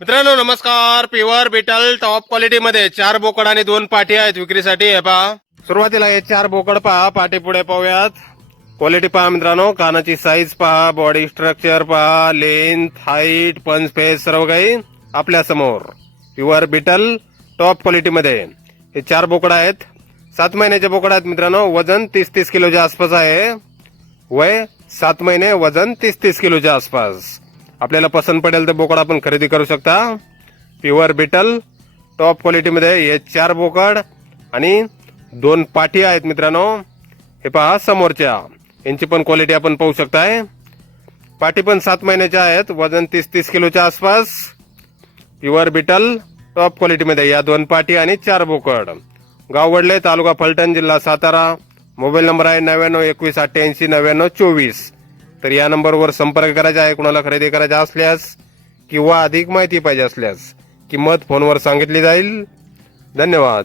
मित्रांनो नमस्कार. Pure beetle top quality मध्ये 4 बोकड आणि 2 पाठी आहेत विक्रीसाठी. हे पहा, सुरुवातीला हे 4 बोकड पहा. पाठी पुढे पाहूयात. क्वालिटी पहा मित्रांनो, कानाची साईज पहा, बॉडी स्ट्रक्चर पहा, लेंथ, हाईट, पंच फेस सर्व काही आपल्या समोर. प्युअर बिटल टॉप क्वालिटी मध्ये हे 4 बोकड आहेत. 7 महिन्याचे बोकड आहेत मित्रांनो. वजन 30-30 किलोच्या आसपास आहे. वय 7 महिने, वजन 30-30 किलोच्या आसपास. आपल्याला पसंत पडेल तर बोकड आपण खरेदी करू शकता. प्युअर बिटल टॉप क्वालिटी मध्ये हे 4 बोकड आणि 2 पाठी आहेत मित्रांनो. हे पहा समोरच्या, यांची पण क्वालिटी आपण पाहू शकताय. पाठी पण 7 महिन्याच्या आहेत. वजन 30-30 किलोच्या आसपास. प्युअर बिटल टॉप क्वालिटी मध्ये या 2 पाठी आणि 4 बोकड. गाव वडले, तालुका फलटण, जिल्हा सातारा. मोबाईल नंबर आहे 9921889924. तर या नंबरवर संपर्क करायचा आहे. कुणाला खरेदी करायचा असल्यास किंवा अधिक माहिती पाहिजे असल्यास किंमत फोनवर सांगितली जाईल. धन्यवाद.